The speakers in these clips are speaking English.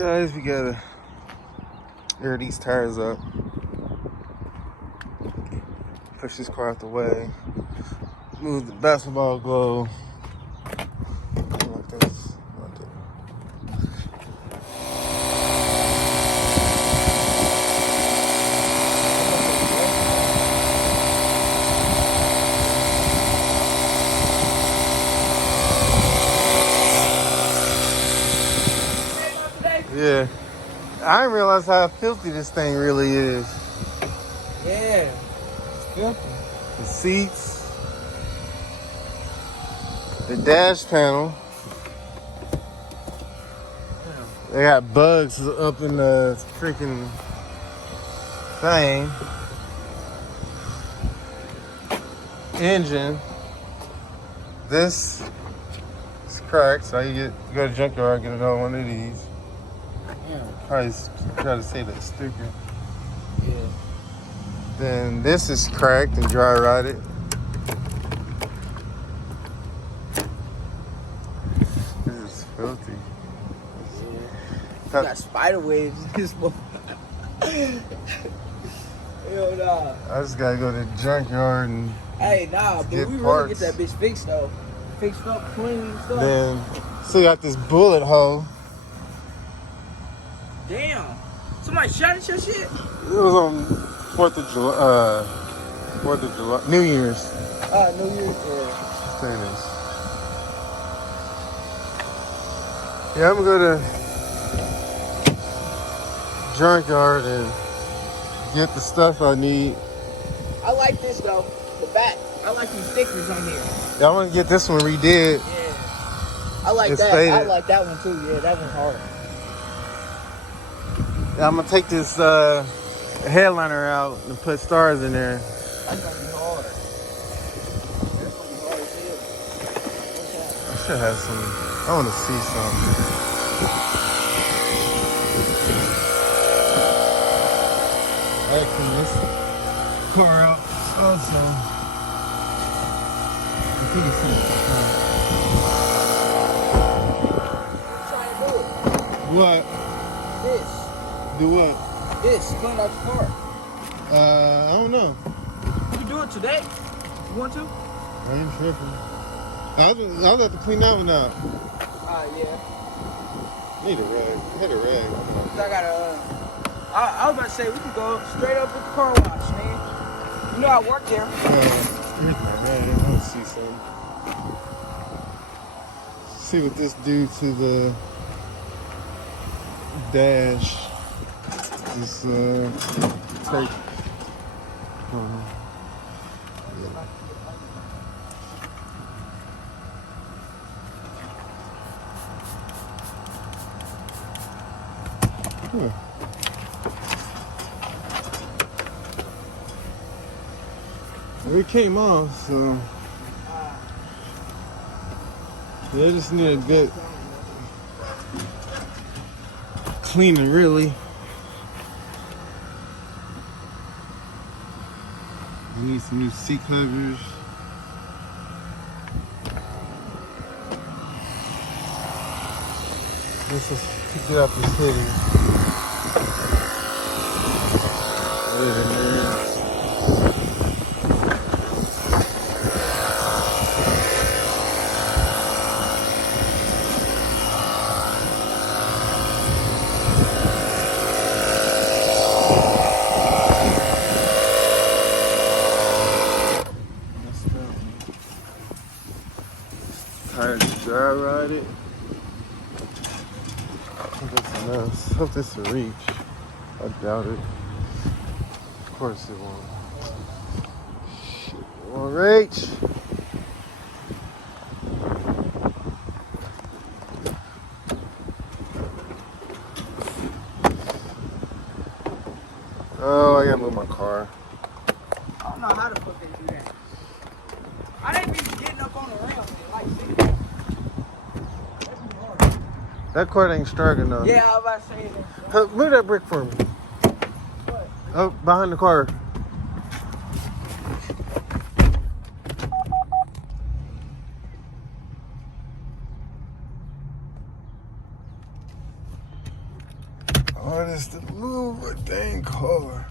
Guys, we gotta air these tires up. Push this car out the way. Move the basketball glove. Like this. Like that. Yeah. I didn't realize how filthy this thing really is. Yeah, it's filthy. The seats, the dash panel. They got bugs up in the freaking thing. Engine. This is cracked, so you go to junkyard, get another one of these. Yeah. Probably try to save that sticker. Yeah. Then this is cracked and dry rotted. This is filthy. You got spider webs in this motherfucker. Hell nah. I just gotta go to the junkyard and Hey, nah, but get we parts. really get that bitch fixed though. Fixed up, clean and stuff. Then still got this bullet hole. Damn. Somebody shot at your shit? It was on 4th of July, 4th of July, New Year's. New Year's. Yeah. There it is. Yeah, I'm gonna go to junkyard and get the stuff I need. I like this though. The back. I like these stickers on here. Yeah, I want to get this one redid. Yeah. I like It's that. faded. I like that one too. Yeah, that one's hard. Yeah, I'm gonna take this headliner out and put stars in there. That's gonna be hard. That's gonna be hard as hell. I should have some. I want to see some. I gotta clean this car out also. I think it's in the car. Trying to do it. What? This. Do what? This. Clean out your car. I don't know. You can do it today. You want to? I ain't tripping. I'll have to clean that one out. Yeah. Need a rag. I had a rag. I gotta, I was about to say, we can go straight up with the car wash, man. You know I work there. Here's my rag. I want to see some. See what this do to the dash. This take. It came off, so yeah, I just need a good cleaner, really. I need some new seat covers. Let's just get out this hoodie. Tires dry rotted. That's enough. Hope this will reach. I doubt it. Of course it won't. Shit, it won't reach. Oh, I gotta move my car. I don't know how the fuck they do that. I didn't be getting up on the rail, like, see? That cord ain't strong enough. Yeah, I was about to say that. Move that brick for me. What? Oh, behind the car. Hardest to move a dang car.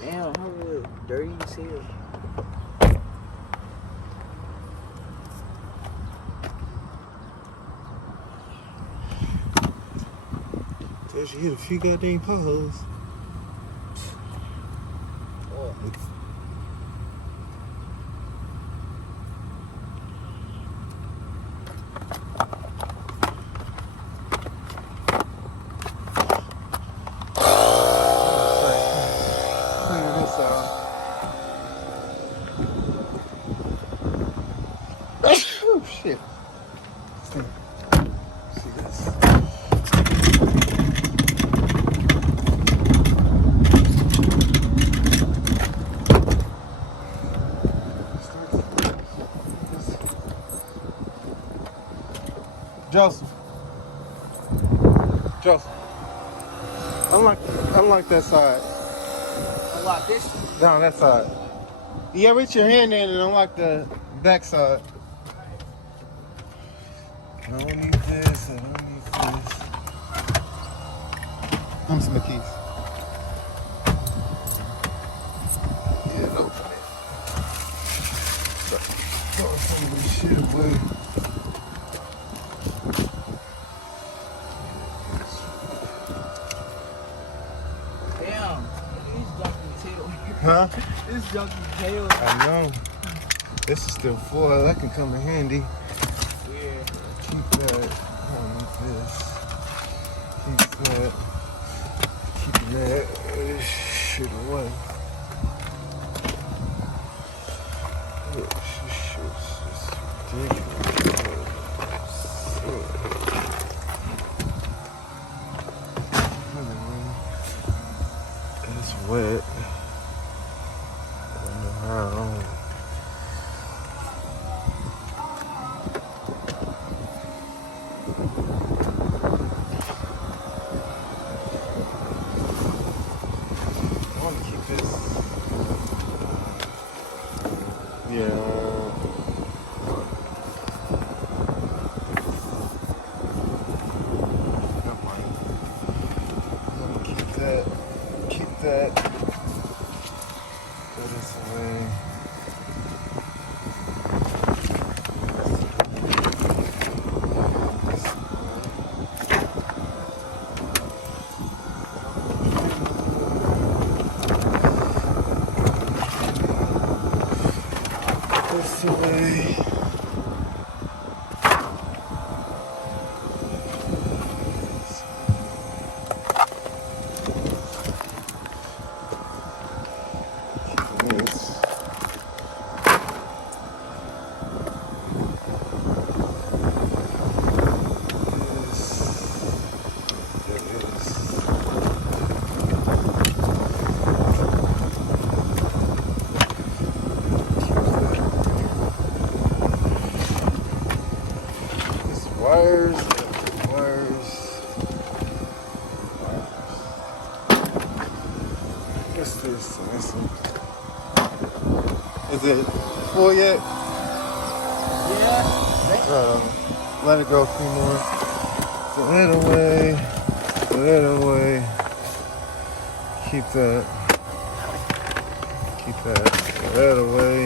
Damn, how was dirty as hell. Tell you hit a few goddamn potholes. Clear this out. Oh shit. See this. Joseph. Unlock that side. Unlock this. Down that side. Yeah, reach your hand in and unlock the back side. I don't need this. I don't need this. Come some keys. Yeah, open it. Throw some of this shit away. Damn, this junkie tail. Huh? This junkie tail. I know. This is still full. That can come in handy. Yeah. Keep that. I don't need this. Keep that. Keeping that shit away. This shit's just ridiculous. It's wet. I don't know how. I want to keep this. Yeah. Don't mind. I'm gonna keep that. Keep that. Throw this away. This away. This. Wires. What's this? Is it full yet? Yeah. Let it go a few more. Throw it away. Throw it away. Keep that. Keep that. Throw that away.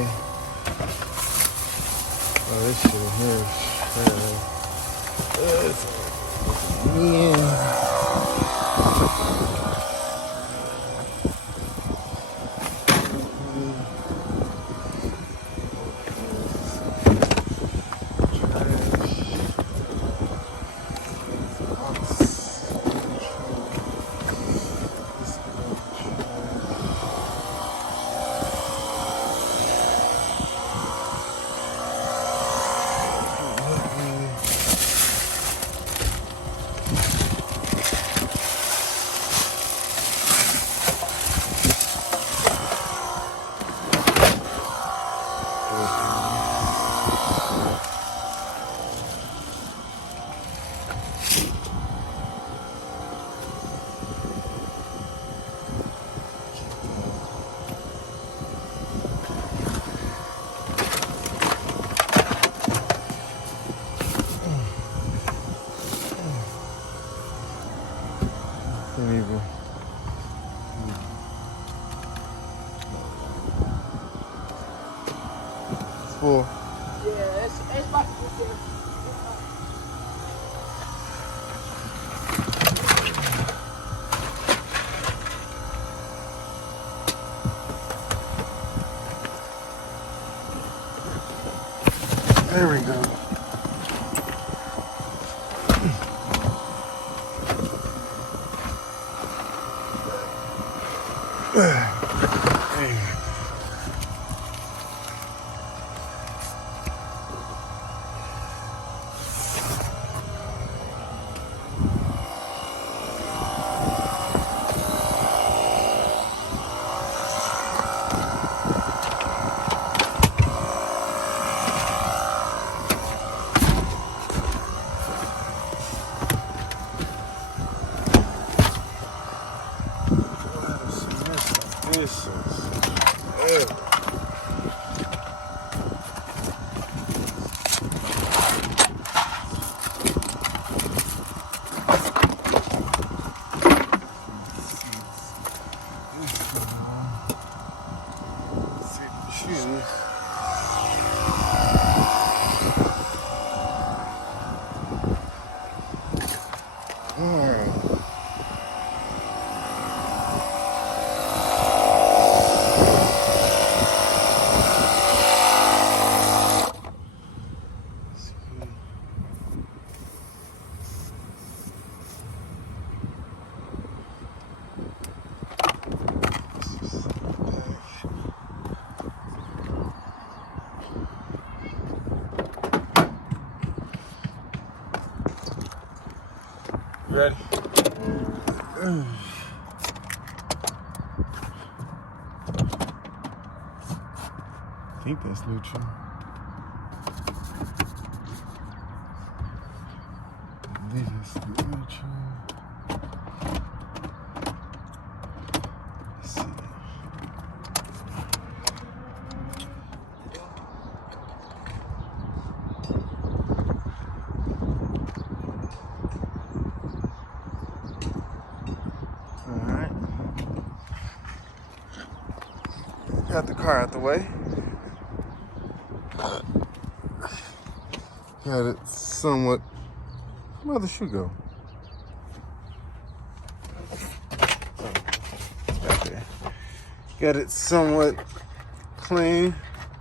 Oh, this shit in here is trash. Yeah. full. Yeah, it's about to get there. There we go. This is shoes. Ready? I think that's Lucha. I believe it's Lucha. Let's see. Alright. Got the car out the way. Got it somewhat. Where'd the shoe go? Oh, it's back there. Got it somewhat clean.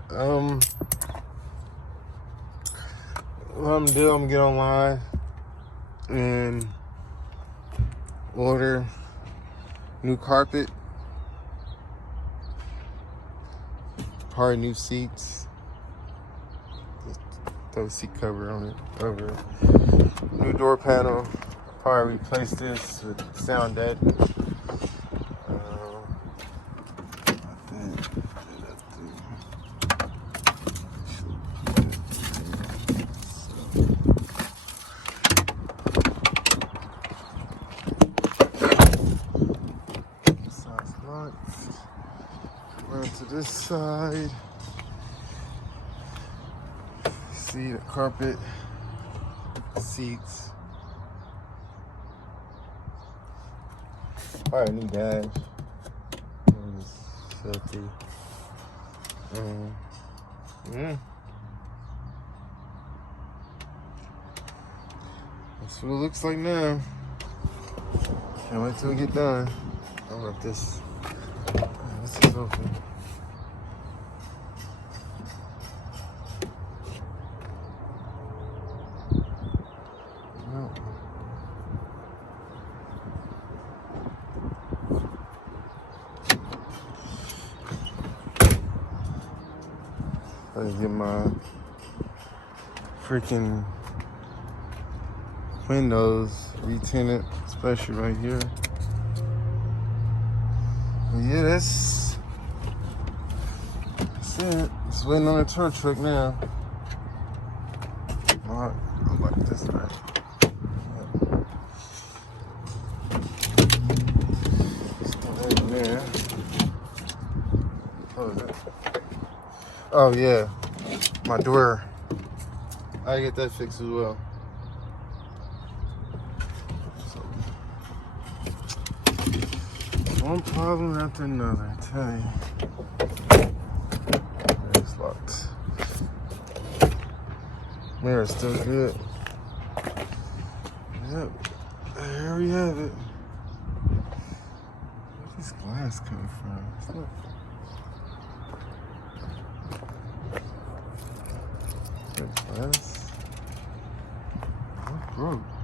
What I'm gonna do, I'm gonna get online and order new carpet, probably new seats. Throw a seat cover on it, over it. New door panel. Probably replace this with Sound Dead. Size locked. Run to this side. See the carpet, seats. Probably a new dash. It's filthy. Yeah. That's what it looks like now. Can't wait till we get done. I love this. This is open. Let's get my freaking windows retinted, especially right here. But yeah, that's it. Just waiting on the tow truck now. I like this right. There. Close it. Oh yeah, my door. I get that fixed as well. So, one problem after another. I tell you, it's locked. Mirror's still good. Yep. Here we have it. Where's this glass coming from? It's not. There's glass. What broke?